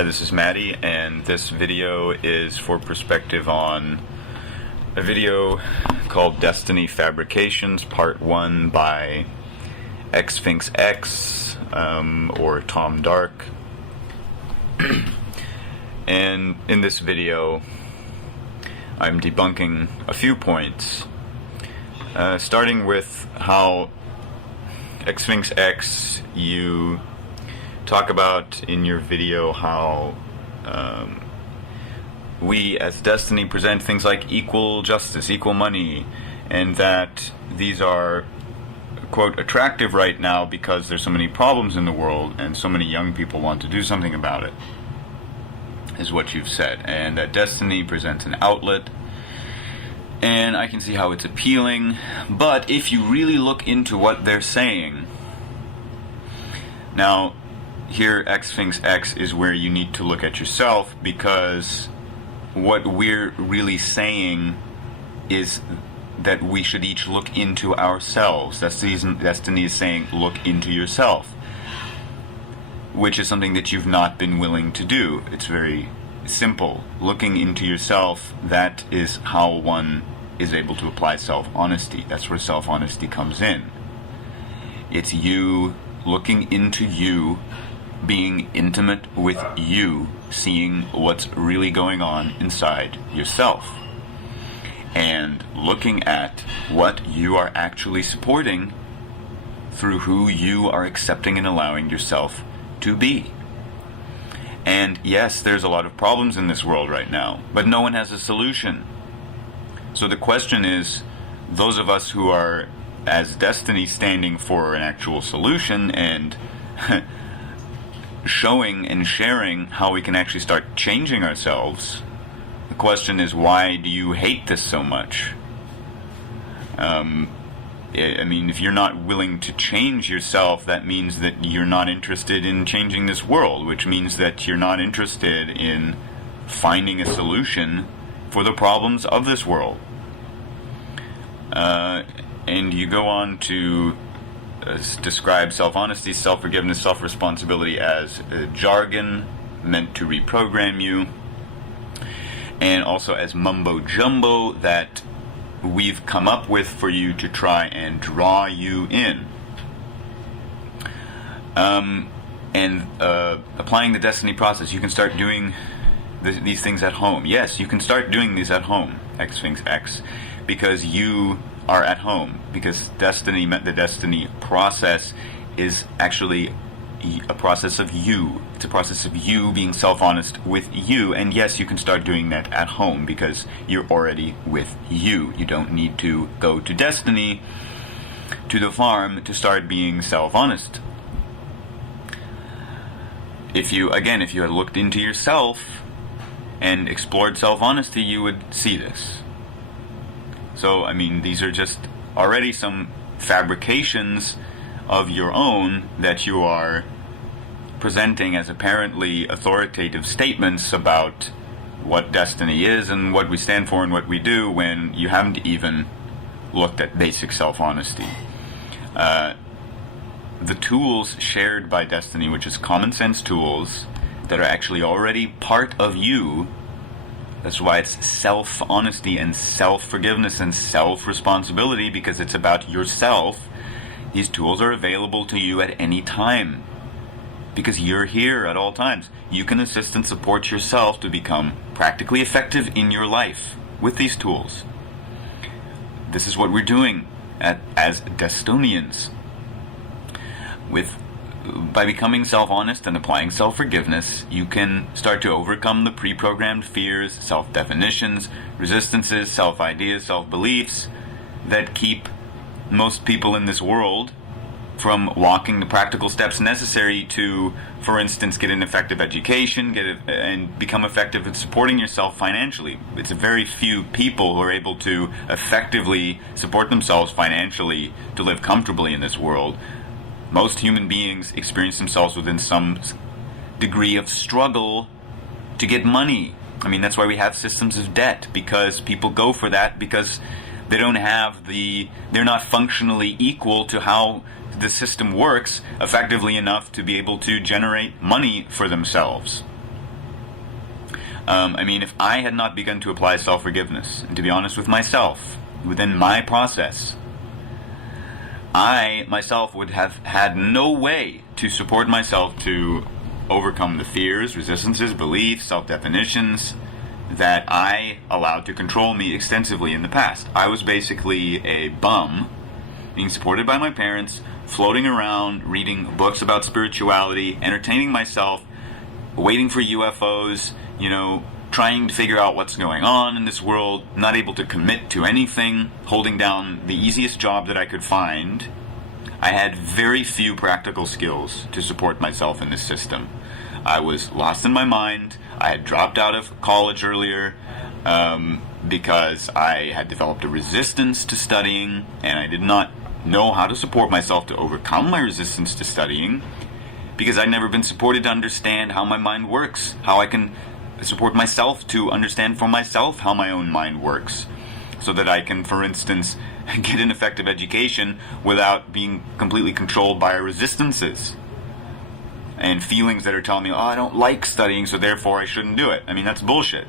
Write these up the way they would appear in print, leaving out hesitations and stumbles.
Hi, this is Matti, and this video is for perspective on a video called Desteni Fabrications, Part 1 by Xfinksx, or Tom Dark. And in this video, I'm debunking a few points, starting with how Xfinksx, you talk about in your video how we as Desteni present things like equal justice, equal money, and that these are, quote, attractive right now because there's so many problems in the world and so many young people want to do something about it, is what you've said, and that Desteni presents an outlet, and I can see how it's appealing. But if you really look into what they're saying, now here Xfinksx is where you need to look at yourself, because what we're really saying is that we should each look into ourselves. Desteni is saying, look into yourself, which is something that you've not been willing to do. It's very simple. Looking into yourself, that is how one is able to apply self-honesty. That's where self-honesty comes in. It's you looking into you, being intimate with you, seeing what's really going on inside yourself, and looking at what you are actually supporting through who you are accepting and allowing yourself to be. And yes, there's a lot of problems in this world right now, but no one has a solution. So the question is, those of us who are, as Desteni, standing for an actual solution and showing and sharing how we can actually start changing ourselves, the question is, why do you hate this so much? I mean, if you're not willing to change yourself, that means that you're not interested in changing this world, which means that you're not interested in finding a solution for the problems of this world. And you go on to describe self-honesty, self-forgiveness, self-responsibility as jargon meant to reprogram you, and also as mumbo-jumbo that we've come up with for you to try and draw you in. And applying the Desteni process, you can start doing these things at home. Yes, you can start doing these at home, Xfinksx, because you are at home, because the Desteni process is actually a process of you. It's a process of you being self-honest with you, and yes, you can start doing that at home because you're already with you. You don't need to go to Desteni, to the farm, to start being self-honest. If you had looked into yourself and explored self-honesty, you would see this. So, I mean, these are just already some fabrications of your own that you are presenting as apparently authoritative statements about what Desteni is and what we stand for and what we do, when you haven't even looked at basic self-honesty. The tools shared by Desteni, which is common sense tools that are actually already part of you. That's why it's self-honesty and self-forgiveness and self-responsibility, because it's about yourself. These tools are available to you at any time, because you're here at all times. You can assist and support yourself to become practically effective in your life with these tools. This is what we're doing as Destonians. By becoming self-honest and applying self-forgiveness, you can start to overcome the pre-programmed fears, self-definitions, resistances, self-ideas, self-beliefs that keep most people in this world from walking the practical steps necessary to, for instance, get an effective education, and become effective at supporting yourself financially. It's very few people who are able to effectively support themselves financially to live comfortably in this world. Most human beings experience themselves within some degree of struggle to get money. I mean, that's why we have systems of debt, because people go for that because they don't have they're not functionally equal to how the system works effectively enough to be able to generate money for themselves. I mean, if I had not begun to apply self-forgiveness, and to be honest with myself, within my process, I myself would have had no way to support myself to overcome the fears, resistances, beliefs, self-definitions that I allowed to control me extensively in the past. I was basically a bum, being supported by my parents, floating around, reading books about spirituality, entertaining myself, waiting for UFOs, trying to figure out what's going on in this world, not able to commit to anything, holding down the easiest job that I could find. I had very few practical skills to support myself in this system. I was lost in my mind. I had dropped out of college earlier because I had developed a resistance to studying, and I did not know how to support myself to overcome my resistance to studying, because I'd never been supported to understand how my mind works, how I can support myself to understand for myself how my own mind works, so that I can, for instance, get an effective education without being completely controlled by resistances and feelings that are telling me, oh, I don't like studying, so therefore I shouldn't do it. I mean, that's bullshit.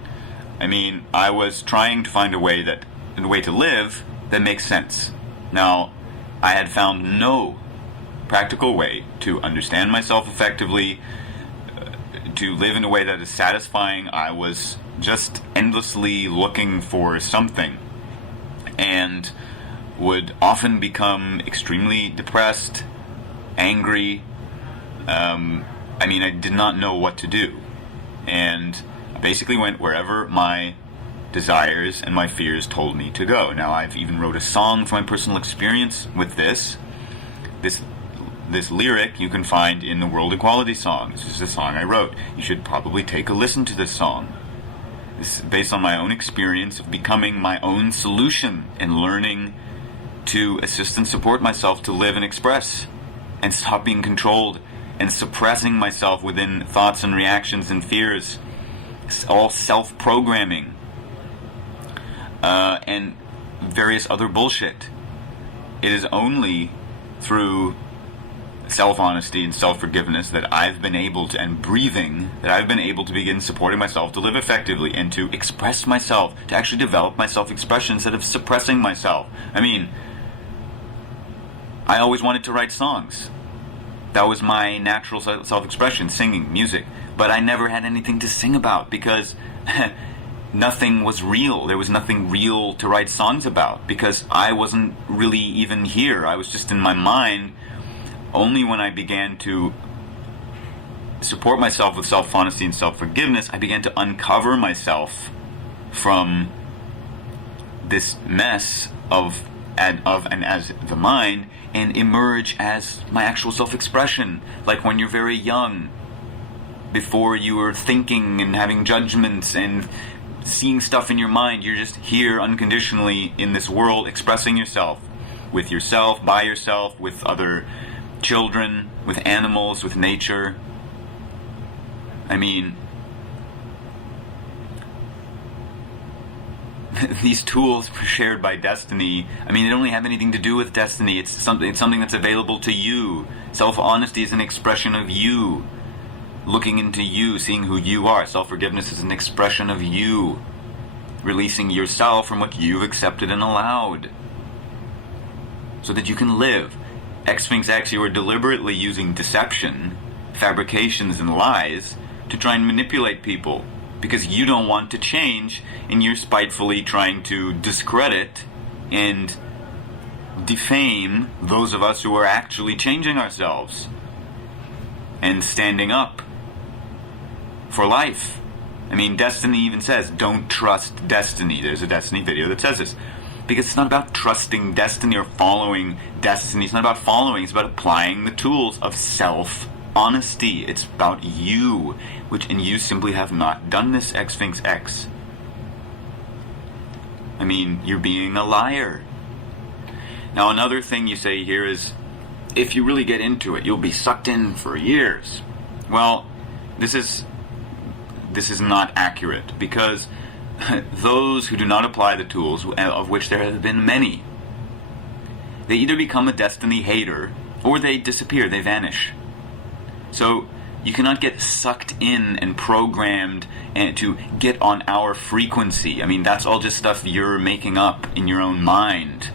I mean, I was trying to find a way to live that makes sense. Now, I had found no practical way to understand myself effectively, to live in a way that is satisfying. I was just endlessly looking for something, and would often become extremely depressed, angry. I mean, I did not know what to do, and I basically went wherever my desires and my fears told me to go. Now, I've even wrote a song from my personal experience with this. This lyric you can find in the World Equality song. This is a song I wrote. You should probably take a listen to this song. This is based on my own experience of becoming my own solution and learning to assist and support myself to live and express and stop being controlled and suppressing myself within thoughts and reactions and fears. It's all self-programming and various other bullshit. It is only through self-honesty and self-forgiveness that I've been able to, and breathing, that I've been able to begin supporting myself to live effectively and to express myself, to actually develop my self-expression instead of suppressing myself. I mean, I always wanted to write songs. That was my natural self-expression, singing, music. But I never had anything to sing about because nothing was real. There was nothing real to write songs about because I wasn't really even here. I was just in my mind. Only when I began to support myself with self-honesty and self-forgiveness, I began to uncover myself from this mess of and as the mind and emerge as my actual self-expression. Like when you're very young, before you are thinking and having judgments and seeing stuff in your mind, you're just here unconditionally in this world expressing yourself, by yourself, with other children, with animals, with nature. I mean, these tools shared by Desteni, I mean, they don't really have anything to do with Desteni. It's something that's available to you. Self-honesty is an expression of you, looking into you, seeing who you are. Self-forgiveness is an expression of you, releasing yourself from what you've accepted and allowed, so that you can live. Xfinksx, you are deliberately using deception, fabrications, and lies to try and manipulate people because you don't want to change, and you're spitefully trying to discredit and defame those of us who are actually changing ourselves and standing up for life. I mean, Desteni even says, don't trust Desteni. There's a Desteni video that says this. Because it's not about trusting Desteni or following Desteni. It's not about following. It's about applying the tools of self-honesty. It's about you, and you simply have not done this, Xfinksx. I mean, you're being a liar. Now, another thing you say here is, if you really get into it, you'll be sucked in for years. Well, this is not accurate, because those who do not apply the tools, of which there have been many, they either become a Desteni hater or they disappear, they vanish. So You cannot get sucked in and programmed and to get on our frequency. I mean, that's all just stuff you're making up in your own mind.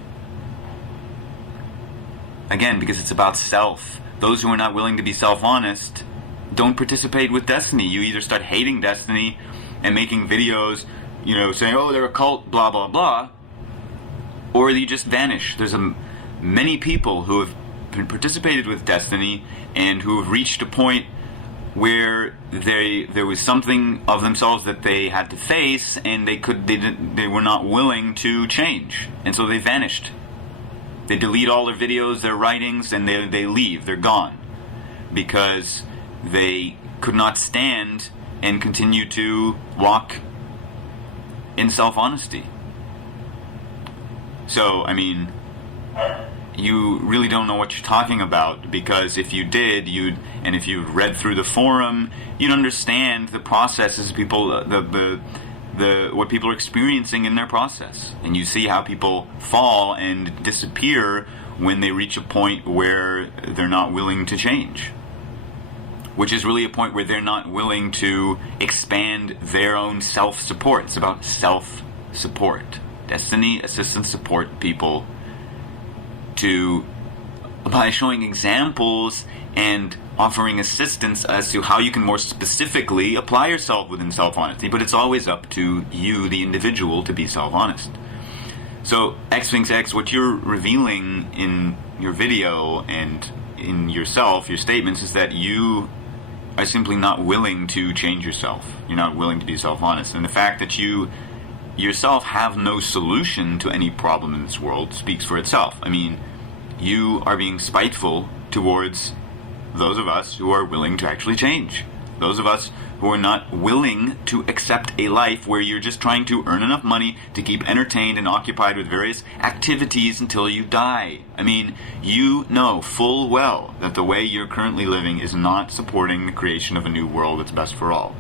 Again, because it's about self. Those who are not willing to be self-honest don't participate with Destiny. You either start hating Destiny and making videos, saying, oh, they're a cult, blah, blah, blah, or you just vanish. There's many people who have participated with Destiny and who have reached a point where there was something of themselves that they had to face, and they were not willing to change, and so they vanished. They delete all their videos, their writings, and they leave. They're gone because they could not stand and continue to walk in self-honesty. So, I mean, you really don't know what you're talking about, because if you did, and if you read through the forum, you'd understand the processes people, what people are experiencing in their process, and you see how people fall and disappear when they reach a point where they're not willing to change, which is really a point where they're not willing to expand their own self-support. It's about self-support. Destiny assists and support people by showing examples and offering assistance as to how you can more specifically apply yourself within self-honesty, but it's always up to you, the individual, to be self-honest. So, Xfinksx, what you're revealing in your video and in yourself, your statements, is that you are simply not willing to change yourself. You're not willing to be self-honest. And the fact that you yourself have no solution to any problem in this world speaks for itself. I mean, you are being spiteful towards those of us who are willing to actually change. Those of us who are not willing to accept a life where you're just trying to earn enough money to keep entertained and occupied with various activities until you die. I mean, you know full well that the way you're currently living is not supporting the creation of a new world that's best for all.